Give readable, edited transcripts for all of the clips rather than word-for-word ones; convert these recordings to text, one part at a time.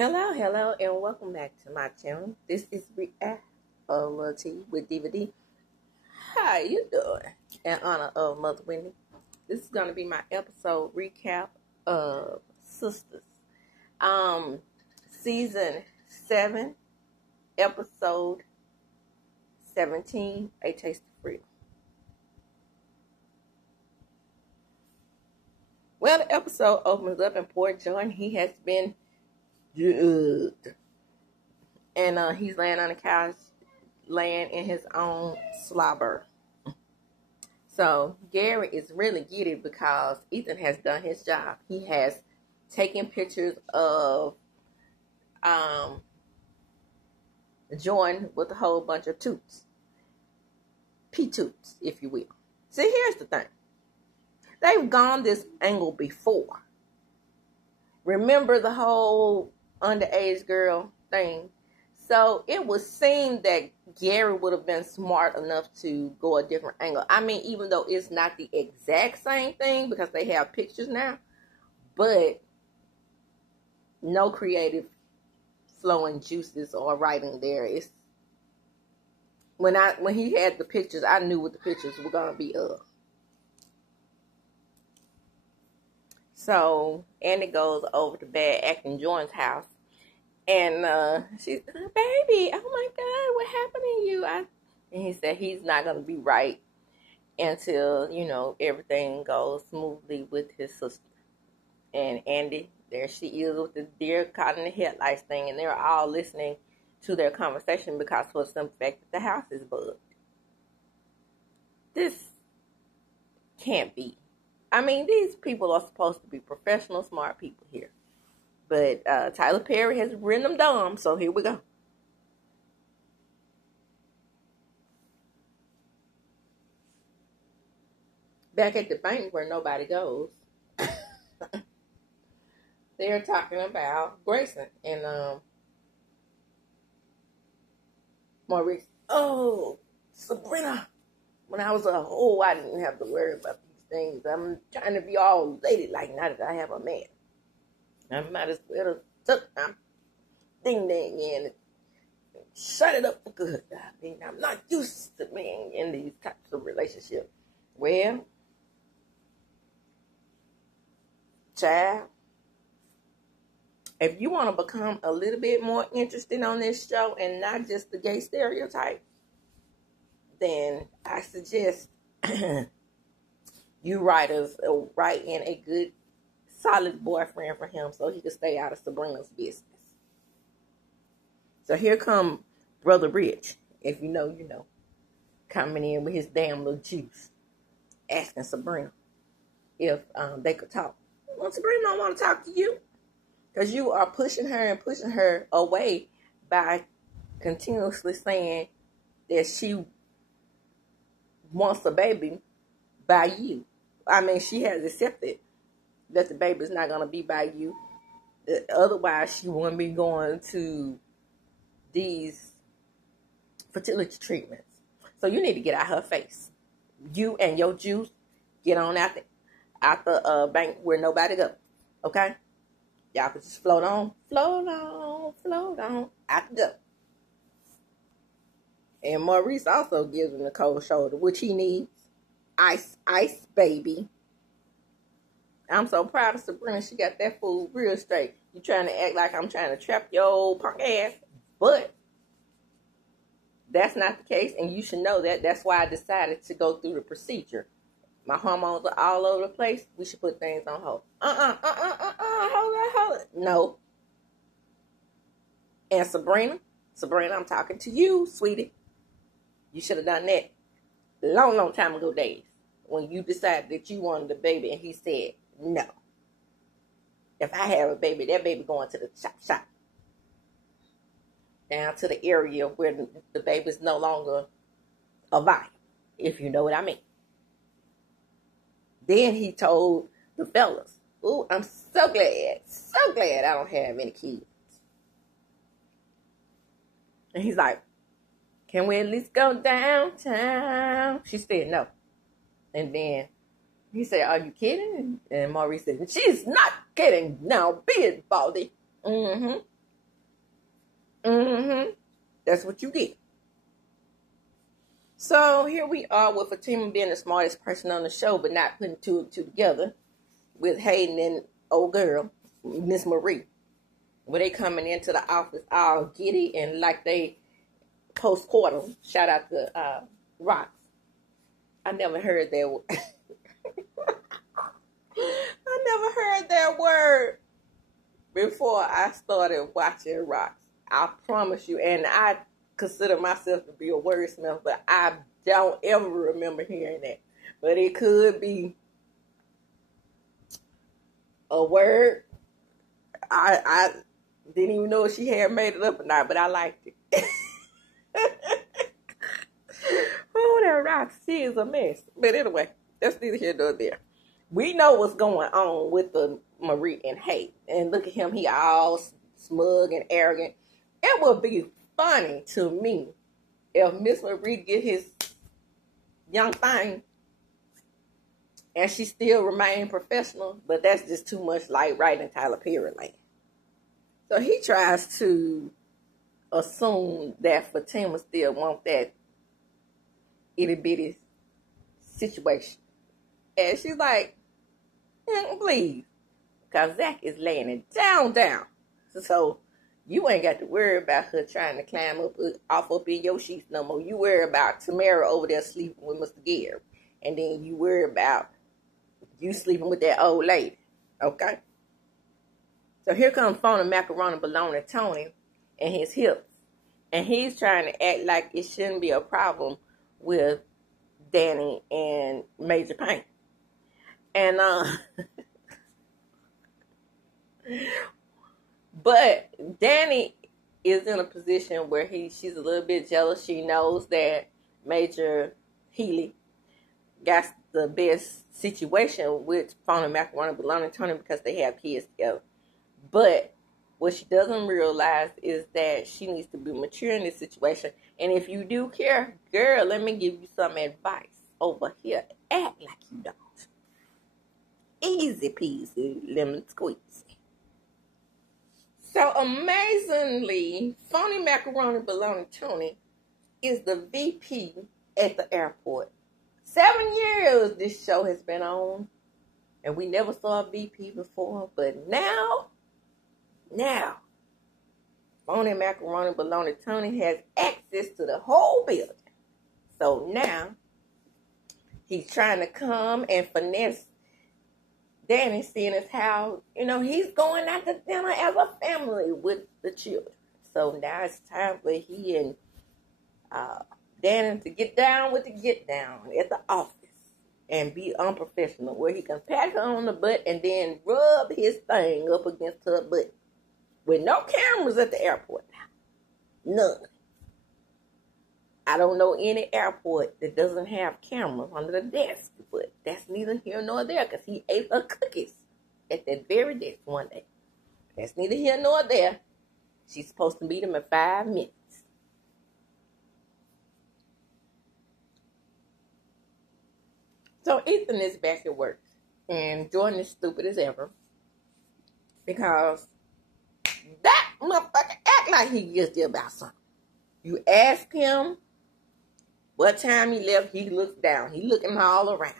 Hello, and welcome back to my channel. This is Reality with Diva D. How you doing? In honor of Mother Wendy, this is gonna be my episode recap of Sisters. Season 7, episode 17, A Taste of Freedom. Well, the episode opens up in Port Jordan. He has been good. And he's laying on the couch, laying in his own slobber. So Gary is really giddy because Ethan has done his job. He has taken pictures of Jordan with a whole bunch of toots. P-toots, if you will. See, here's the thing. They've gone this angle before. Remember the whole underage girl thing? So it would seem that Gary would have been smart enough to go a different angle. I mean, even though it's not the exact same thing because they have pictures now, but no creative flowing juices or writing there. It's when he had the pictures, I knew what the pictures were gonna be of. So Andy goes over to bad acting Jordan's house, and she's, baby, oh my God, what happened to you? And he said he's not gonna be right until everything goes smoothly with his sister. And Andy, there she is with the deer caught in the headlights thing, and they're all listening to their conversation because for the simple fact that the house is bugged. This can't be. I mean, these people are supposed to be professional, smart people here. But Tyler Perry has written them dumb, so here we go. Back at the bank where nobody goes, they're talking about Grayson and Maurice. Oh, Sabrina. When I was a whole, I didn't have to worry about things. I'm trying to be all ladylike now that I have a man. I might as well took my ding dang in and shut it up for good. I mean, I'm not used to being in these types of relationships. Well, child, if you want to become a little bit more interested on this show and not just the gay stereotype, then I suggest you writers write in a good, solid boyfriend for him so he can stay out of Sabrina's business. So here come Brother Rich, if you know, coming in with his damn little juice, asking Sabrina if they could talk. Well, Sabrina don't want to talk to you because you are pushing her away by continuously saying that she wants a baby by you. I mean, she has accepted that the baby's not going to be by you. Otherwise, she wouldn't be going to these fertility treatments. So you need to get out her face. You and your juice, get on out the bank where nobody goes. Okay? Y'all can just float on, out the door. And Maurice also gives him the cold shoulder, which he needs. Ice, baby. I'm so proud of Sabrina. She got that fool real straight. You trying to act like I'm trying to trap your old punk ass. But that's not the case, and you should know that. That's why I decided to go through the procedure. My hormones are all over the place. We should put things on hold. Hold it. No. And Sabrina, I'm talking to you, sweetie. You should have done that long time ago days when you decided that you wanted a baby and he said no. If I have a baby, that baby going to the shop. Down to the area where the baby's no longer alive, if you know what I mean. Then he told the fellas, "Ooh, I'm so glad I don't have any kids." And he's like, "Can we at least go downtown?" She said no. And then he said, "Are you kidding?" And Maurice said, "She's not kidding. Now be it, Baldy." Mm-hmm. That's what you get. So here we are with Fatima being the smartest person on the show, but not putting two and two together with Hayden and old girl, Miss Marie. Where they coming into the office all giddy and like they postpartum. Shout out to Rox. I never heard that. I never heard that word before I started watching Rox. I promise you, and I consider myself to be a wordsmith, but I don't ever remember hearing that. But it could be a word. I didn't even know if she had made it up or not, but I liked it. Oh, that Roxy is a mess. But anyway, that's neither here nor there. We know what's going on with the Marie and Hayden. And look at him, he all smug and arrogant. It would be funny to me if Miss Marie get his young thing and she still remain professional, but that's just too much like right in Tyler Perry land. So he tries to assume that Fatima still want that itty bitty situation. And she's like, please, because Zach is laying it down. So you ain't got to worry about her trying to climb up in your sheets no more. You worry about Tamara over there sleeping with Mr. Gary. And then you worry about you sleeping with that old lady. Okay? So here comes Phony Macaroni Baloney Tony and his hips. And he's trying to act like it shouldn't be a problem with Danny and Major Payne. And but Danny is in a position where she's a little bit jealous. She knows that Major Healy got the best situation with Phony Macaroni Baloney Tony because they have kids together. But what she doesn't realize is that she needs to be mature in this situation. And if you do care, girl, let me give you some advice over here. Act like you don't. Easy peasy, lemon squeezy. So amazingly, Phony Macaroni Baloney Tony is the VP at the airport. 7 years this show has been on, and we never saw a VP before, but now, Phony Macaroni Baloney Tony has access to the whole building. So now, he's trying to come and finesse Danny, seeing as how, he's going out to dinner as a family with the children. So now it's time for he and Danny to get down with the get down at the office and be unprofessional, where he can pat her on the butt and then rub his thing up against her butt. With no cameras at the airport now. None. I don't know any airport that doesn't have cameras under the desk, but that's neither here nor there because he ate her cookies at that very desk one day. That's neither here nor there. She's supposed to meet him in 5 minutes. So Ethan is back at work, and Jordan is stupid as ever because that motherfucker act like he guilty about something. You ask him what time he left, he looks down. He looking all around.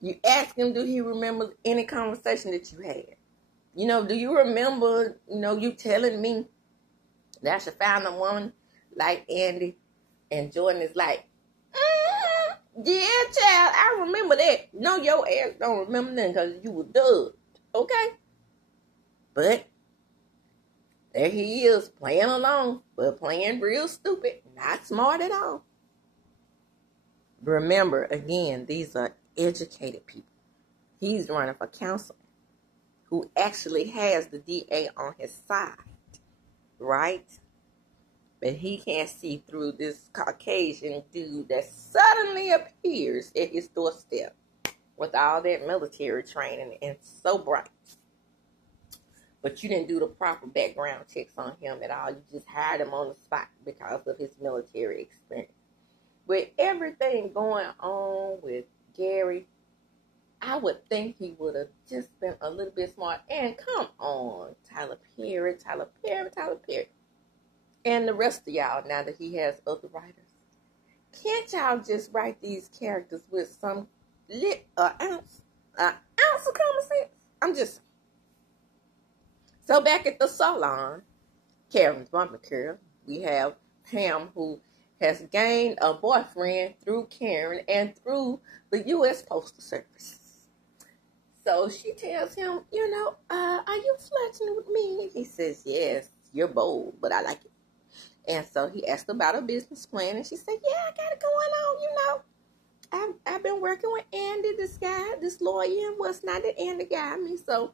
You ask him, do he remember any conversation that you had? Do you remember, you telling me that I should find a woman like Andy? And Jordan is like, yeah, child, I remember that. No, your ass don't remember nothing because you were dubbed. Okay? But there he is, playing along, but playing real stupid, not smart at all. Remember, again, these are educated people. He's running for council, who actually has the DA on his side, right? But he can't see through this Caucasian dude that suddenly appears at his doorstep with all that military training and so bright. But you didn't do the proper background checks on him at all. You just hired him on the spot because of his military experience. With everything going on with Gary, I would think he would have just been a little bit smart. And come on, Tyler Perry. And the rest of y'all, now that he has other writers, can't y'all just write these characters with some ounce of common sense? I'm just so back at the salon, Karen's bumping Carol. We have Pam, who has gained a boyfriend through Karen and through the U.S. Postal Service. So she tells him, are you flirting with me? He says, yes, you're bold, but I like it. And so he asked about her business plan, and she said, yeah, I got it going on, I've been working with Andy, this lawyer, and what's not that Andy got me, so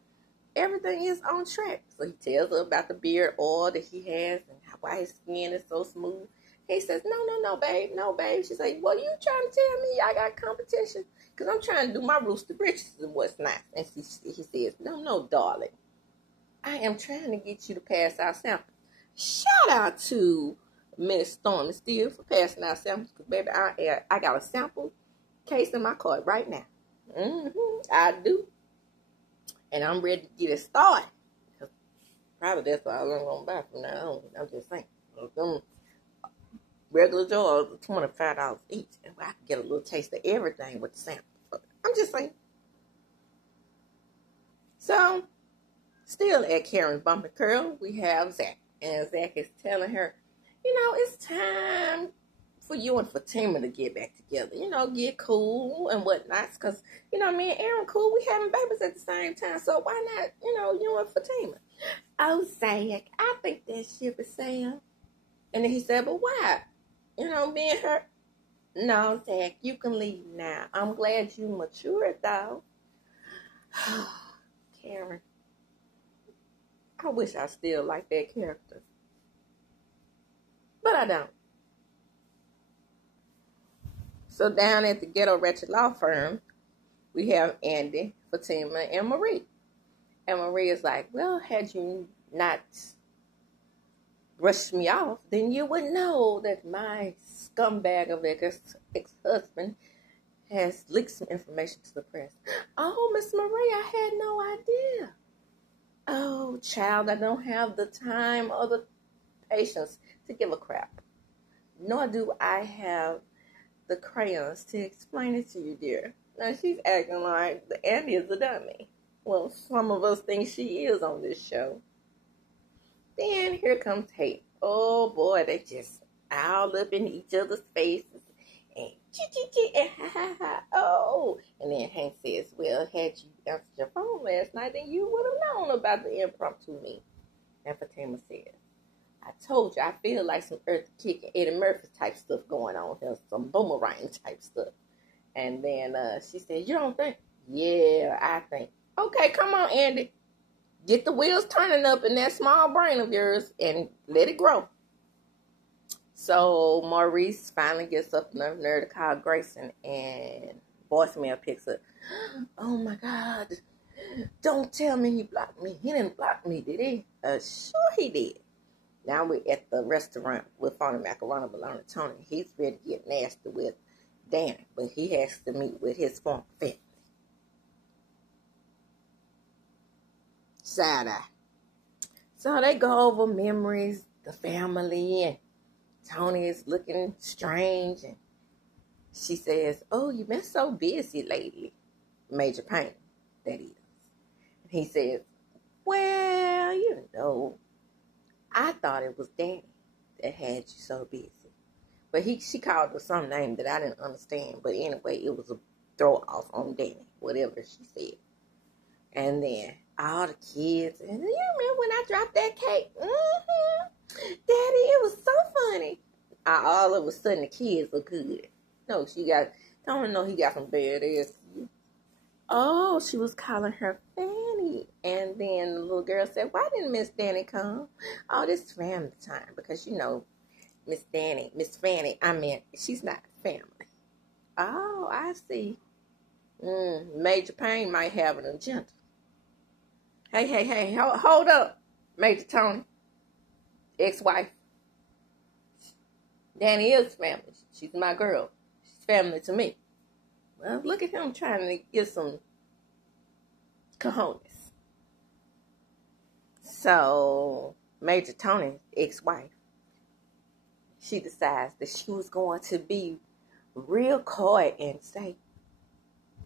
everything is on track. So he tells her about the beard oil that he has and why his skin is so smooth. He says, no, babe. She's like, well, you trying to tell me I got competition? Because I'm trying to do my rooster britches and what's not. And he says, no, darling. I am trying to get you to pass out samples. Shout out to Miss Stormy Steele for passing out samples. Because, baby, I got a sample case in my cart right now. I do. And I'm ready to get it started. Probably that's all I'm going to buy from now on. I'm just saying. Regular Joe are $25 each. And I can get a little taste of everything with the sample. I'm just saying. So, still at Karen's Bumping Curl, we have Zach. And Zach is telling her, it's time for you and Fatima to get back together. Get cool and whatnot. Because, me and Aaron cool. We having babies at the same time. So, why not, you and Fatima? Oh, Zach, I think that ship is sailing. And then he said, but why? Me and her. No, Zach, you can leave now. I'm glad you matured, though. Karen. I wish I still liked that character. But I don't. So down at the Ghetto Ratchet Law Firm, we have Andy, Fatima, and Marie. And Marie is like, well, had you not brushed me off, then you would know that my scumbag of ex-husband has leaked some information to the press. Oh, Miss Marie, I had no idea. Oh, child, I don't have the time or the patience to give a crap. Nor do I have the crayons to explain it to you, dear. Now, she's acting like the Andy is a dummy. Well, some of us think she is on this show. Then here comes Hank. Oh, boy, they just all up in each other's faces. And and ha. Oh. And then Hank says, well, had you answered your phone last night, then you would have known about the impromptu meeting. And Fatima says, I told you, I feel like some Earth Kick and Eddie Murphy type stuff going on here. Some boomerang type stuff. And then she said, you don't think? Yeah, I think. Okay, come on, Andy. Get the wheels turning up in that small brain of yours and let it grow. So Maurice finally gets up enough nerve to call Grayson, and voicemail picks up. Oh my God. Don't tell me he blocked me. He didn't block me, did he? Sure he did. Now we're at the restaurant with Phony Macaroni Bologna Tony. He's ready to get nasty with Danny, but he has to meet with his former family. Side eye. So they go over memories, the family, and Tony is looking strange, and she says, oh, you've been so busy lately. Major Payne, that is. And he says, well, I thought it was Danny that had you so busy. But she called her some name that I didn't understand. But anyway, it was a throw off on Danny, whatever she said. And then all the kids, and you remember when I dropped that cake? Daddy, it was so funny. All of a sudden, the kids look good. No, don't know he got some bad ass. Oh, she was calling her Fanny. And then the little girl said, why didn't Miss Danny come? Oh, this is family time. Because, Miss Fanny, she's not family. Oh, I see. Major Payne might have an agenda. Hey, hold up, Major Tony. Ex-wife. Danny is family. She's my girl. She's family to me. Well, look at him trying to get some cojones. So, Major Tony's ex-wife she decides that she was going to be real coy and say,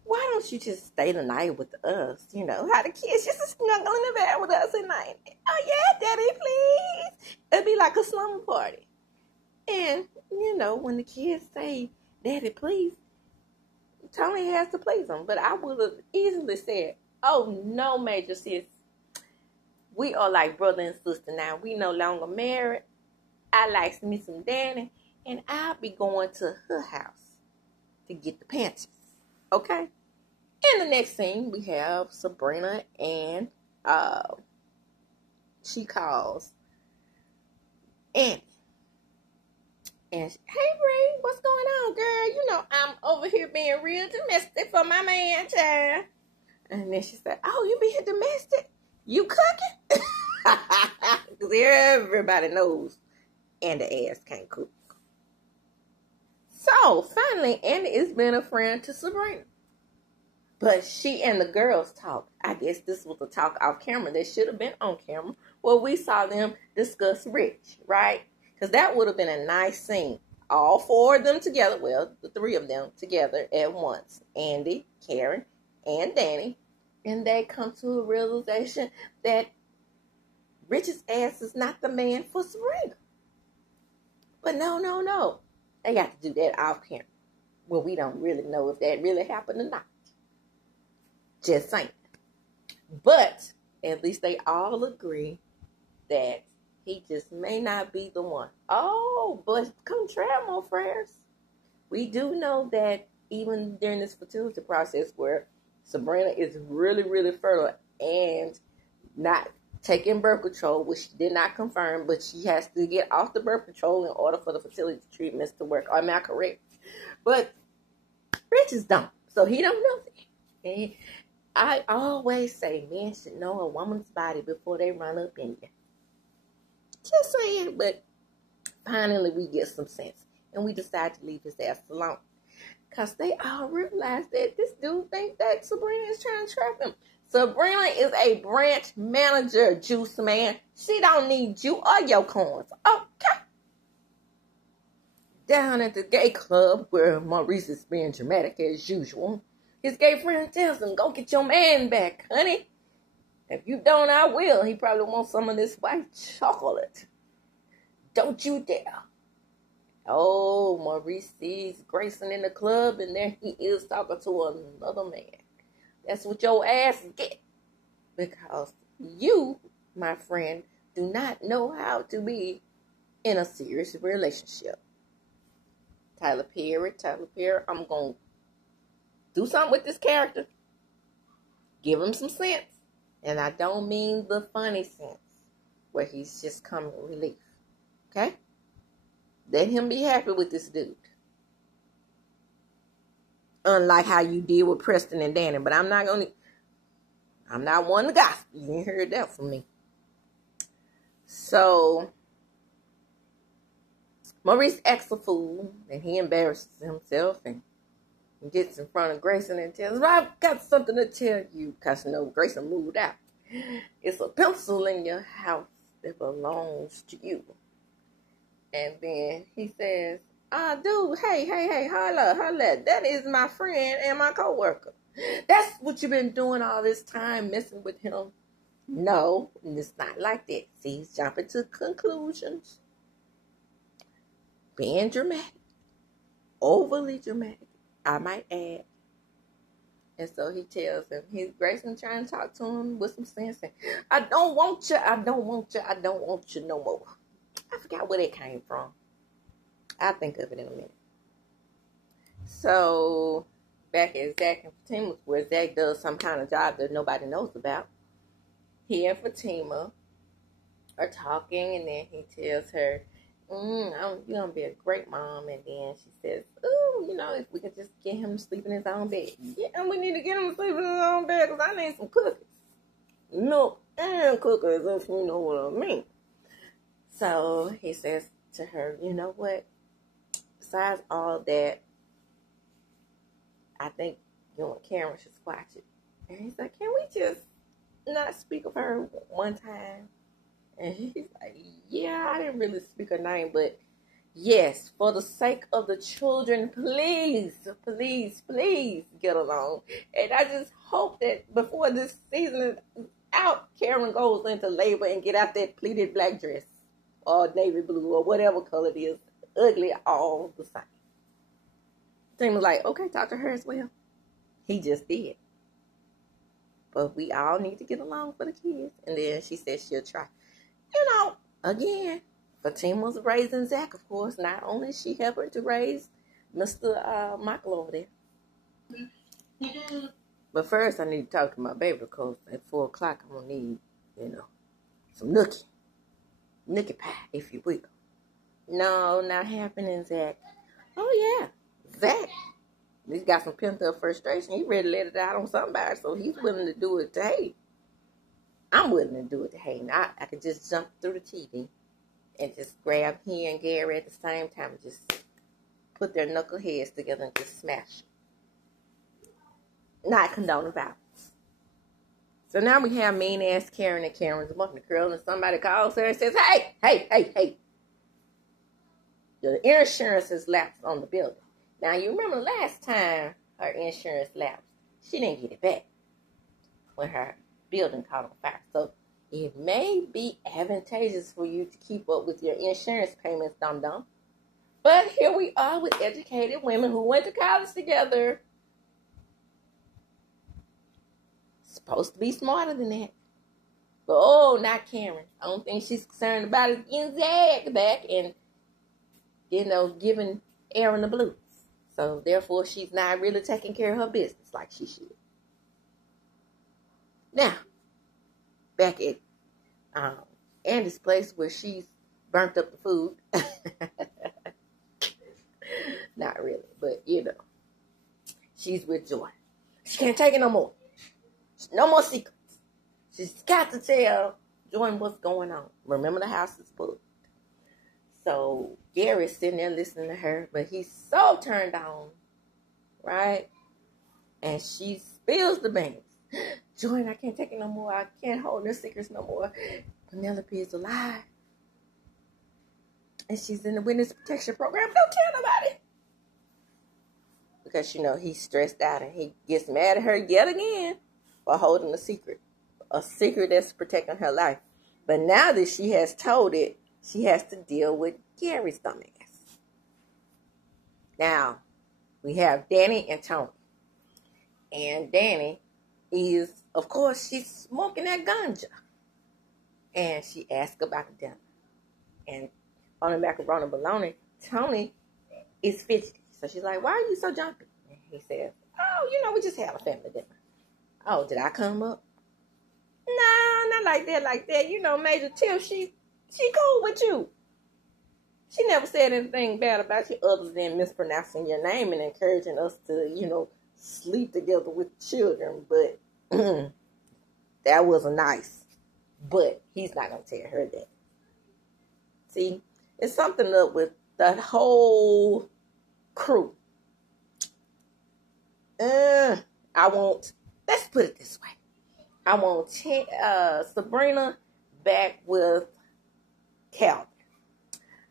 why don't you just stay the night with us? You know, how the kids just snuggle in the bed with us at night. Oh, yeah, daddy, please. It'd be like a slumber party. And, you know, when the kids say, daddy, please, Tony has to please them. But I would have easily said, oh, no, major sis. We are like brother and sister now. We no longer married. I like me some Danny. And I'll be going to her house to get the panties. Okay? In the next scene, we have Sabrina and she calls Annie. And she, hey, Ray, what's going on, girl? You know, I'm over here being real domestic for my man, child. And then she said, oh, you being domestic? You cooking? Because everybody knows Andy ass can't cook. So, finally, Andy is being a friend to Sabrina. But she and the girls talk. I guess this was a talk off camera that should have been on camera. Well, we saw them discuss Rich, right? Because that would have been a nice scene. All four of them together. Well, the three of them together at once. Andy, Karen, and Danny. And they come to a realization that Rich's ass is not the man for Sabrina. But no. They got to do that off camera. Well, we don't really know if that really happened or not. Just saying. But at least they all agree that he just may not be the one. Oh, but contraire, mon frères. We do know that even during this fertility process where Sabrina is really, really fertile and not taking birth control, which she did not confirm, but she has to get off the birth control in order for the fertility treatments to work. Am I correct? But Rich is dumb, so he don't know that. And I always say men should know a woman's body before they run up in you. Just saying, but finally we get some sense. And we decide to leave his ass alone. Because they all realize that this dude thinks that Sabrina is trying to trap him. Sabrina is a branch manager, juice man. She don't need you or your coins. Okay. Down at the gay club where Maurice is being dramatic as usual. His gay friend tells him, go get your man back, honey. If you don't, I will. He probably wants some of this white chocolate. Don't you dare. Oh, Maurice sees Grayson in the club, and there he is talking to another man. That's what your ass get. Because you, my friend, do not know how to be in a serious relationship. Tyler Perry, I'm going to do something with this character. Give him some sense. And I don't mean the funny sense where he's just comic relief. Okay? Let him be happy with this dude. Unlike how you deal with Preston and Danny. But I'm not one to gossip. You ain't heard that from me. So, Maurice acts a fool. And he embarrasses himself and gets in front of Grayson and tells him, I've got something to tell you. Because, you know, Grayson moved out. It's a pencil in your house that belongs to you. And then he says, dude, hey, holla. That is my friend and my coworker. That's what you've been doing all this time, messing with him. No, it's not like that. See, he's jumping to conclusions. Being dramatic. Overly dramatic, I might add. And so he tells him, Grayson trying to talk to him with some sense. And, I don't want you no more. I forgot where that came from. I'll think of it in a minute. So, back at Zach and Fatima, where Zach does some kind of job that nobody knows about, he and Fatima are talking, and then he tells her, you're going to be a great mom. And then she says, if we could just get him to sleep in his own bed. Yeah, we need to get him to sleep in his own bed because I need some cookies. Milk and cookies, if you know what I mean. So he says to her, you know what? Besides all that, I think you and Karen should squash it. And he's like, can we just not speak of her one time? And he's like, yeah, I didn't really speak her name, but Yes, for the sake of the children, please, please, please get along. And I just hope that before this season is out, Karen goes into labor and get out that pleated black dress or navy blue or whatever color it is. Ugly all the same. Tim was like, okay, talk to her as well. He just did. But we all need to get along for the kids. And then she said she'll try. Again, Fatima was raising Zach, of course. Not only is she helping to raise Mr. Michael over there. But first, I need to talk to my baby because at 4 o'clock, I'm going to need, some nookie pie, if you will. No, not happening, Zach. Oh, yeah, Zach. He's got some pent-up frustration. He's ready to let it out on somebody, so he's willing to do it to Hayden. I'm willing to do it to Hayden. I could just jump through the TV and just grab he and Gary at the same time and just put their knuckle heads together and just smash. Not condoning violence. So now we have mean-ass Karen and Karen's mucking the curl, and somebody calls her and says, hey. The insurance has lapsed on the building. Now, you remember last time her insurance lapsed, she didn't get it back when her building caught on fire. So it may be advantageous for you to keep up with your insurance payments, dum-dum. But here we are with educated women who went to college together. Supposed to be smarter than that. But, not Karen. I don't think she's concerned about it getting Zach back and, giving Aaron the blues. So, therefore, she's not really taking care of her business like she should. Now, back at Andy's place where she's burnt up the food. Not really, but, she's with Joy. She can't take it no more. No more secrets. She's got to tell Joy what's going on. Remember, the house is booked. So Gary's sitting there listening to her, but he's so turned on, right? And she spills the beans. Joy, I can't take it no more. I can't hold their secrets no more. Penelope is alive. And she's in the witness protection program. Don't tell nobody. Because, he's stressed out and he gets mad at her yet again for holding a secret that's protecting her life. But now that she has told it, she has to deal with Gary's dumbass. Now, we have Danny and Tony. And Danny is, of course, she's smoking that ganja. And she asks about the dinner. And on the macaroni bologna, Tony is fidgety. So she's like, why are you so jumpy? And he says, we just had a family dinner. Oh, did I come up? Nah, not like that. Major Tiff, she cool with you. She never said anything bad about you other than mispronouncing your name and encouraging us to, sleep together with children. But that wasn't nice. But he's not going to tell her that. See, it's something up with the whole crew. Let's put it this way. I want Sabrina back with Calvin.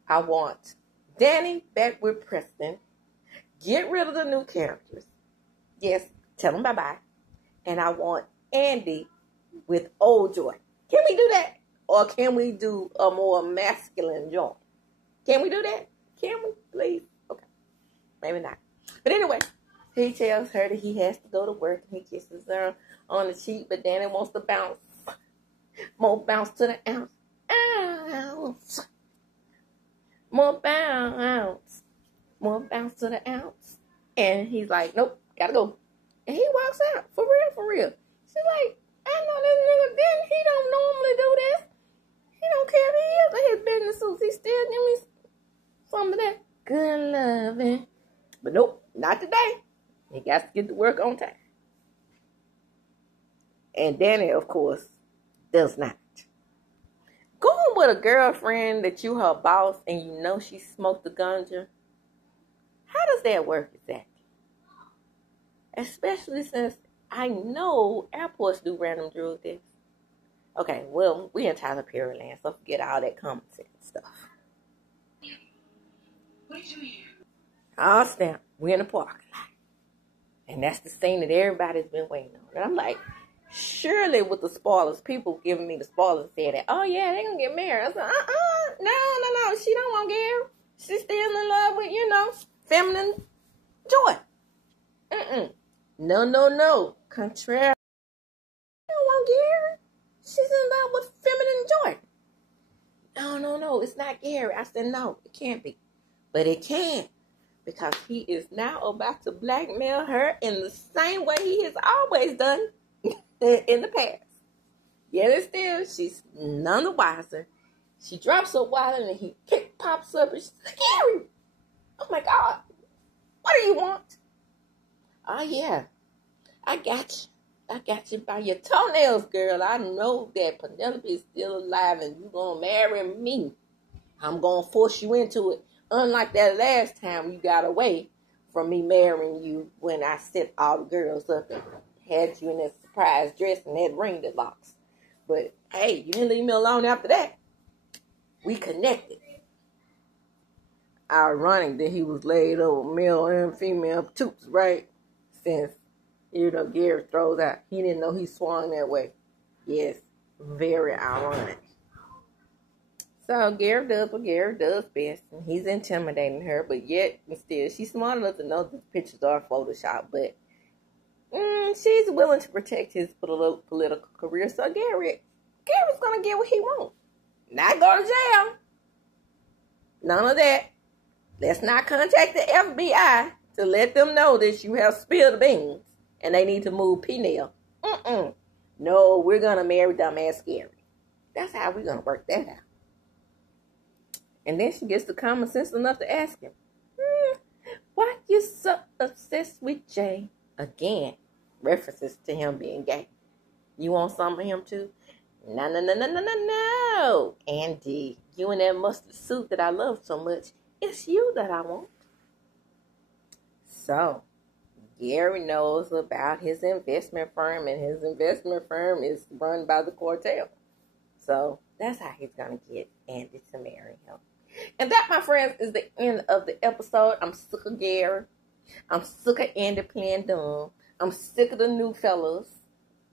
I want Danny back with Preston. Get rid of the new characters. Yes, tell them bye-bye. And I want Andy with old Joy. Can we do that? Or can we do a more masculine Joy? Can we do that? Can we, please? Okay. Maybe not. But anyway, he tells her that he has to go to work and he kisses her on the cheek, but Danny wants to bounce. More bounce to the ounce. Ounce. More bounce. More bounce to the ounce. And he's like, nope, gotta go. And he walks out. For real. She's like, I know this nigga didn't. He don't normally do this. He don't care if he is in his business suits. He still give me some of that good loving. But nope, not today. He got to get to work on time. And Danny, of course, does not. Going with a girlfriend that you her boss and you know she smoked the ganja, how does that work exactly? Especially since I know airports do random drug tests. Okay, well, we in Tyler Perry land, so forget all that common sense stuff. Oh, snap. We're in the parking lot. And that's the scene that everybody's been waiting on. And I'm like, surely with the spoilers, people giving me the spoilers saying that, oh, yeah, they're going to get married. I said, no. She don't want Gary. She's still in love with, feminine joy. No. Contrary. I don't want Gary. She's in love with feminine joy. No. It's not Gary. I said, no, it can't be. But it can. Because he is now about to blackmail her in the same way he has always done in the past. Yet still, she's none the wiser. She drops her wallet and he pops up and she's like, Gary, oh my God, what do you want? Oh yeah, I got you by your toenails, girl. I know that Penelope is still alive and you're going to marry me. I'm going to force you into it. Unlike that last time you got away from me marrying you when I set all the girls up and had you in that surprise dress and that ring that locks. But hey, you didn't leave me alone after that. We connected. Ironic that he was laid over male and female toots, right? Since, Gary throws out. He didn't know he swung that way. Yes, very ironic. So Gary does what Gary does best. And he's intimidating her, but yet and still, she's smart enough to know that the pictures are Photoshop. But she's willing to protect his political career. So Gary's gonna get what he wants. Not go to jail. None of that. Let's not contact the FBI to let them know that you have spilled the beans and they need to move P-Nail. No, we're gonna marry dumbass Gary. That's how we're gonna work that out. And then she gets the common sense enough to ask him, why you so obsessed with Jay? Again, references to him being gay. You want some of him too? No. Andy, you in that mustard suit that I love so much, it's you that I want. So, Gary knows about his investment firm, and his investment firm is run by the cartel. So, that's how he's going to get Andy to marry him. And that, my friends, is the end of the episode. I'm sick of Gary. I'm sick of Andy playing dumb. I'm sick of the new fellas.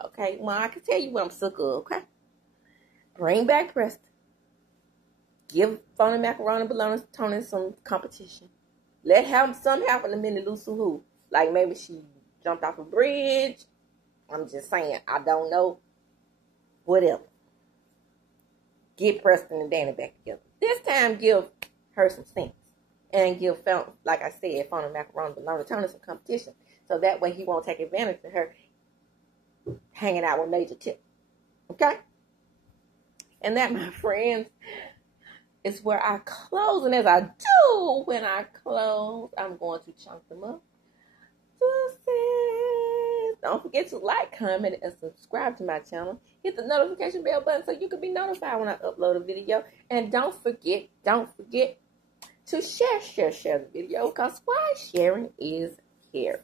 Okay? Well, I can tell you what I'm sick of, okay? Bring back Preston. Give Phony Macaroni Bologna Tony some competition. Let something happen to Minnie Lou Suhu. Like maybe she jumped off a bridge. I'm just saying. I don't know. Whatever. Get Preston and Danny back together. This time, give her some sense. And give, like I said, Phony Macaroni Bologna Tony some competition. So that way he won't take advantage of her hanging out with Major Tip. Okay? And that, my friends, is where I close. And as I do when I close, I'm going to chunk them up. Don't forget to like, comment, and subscribe to my channel. Hit the notification bell button so you can be notified when I upload a video. And don't forget to share the video, because why sharing is caring.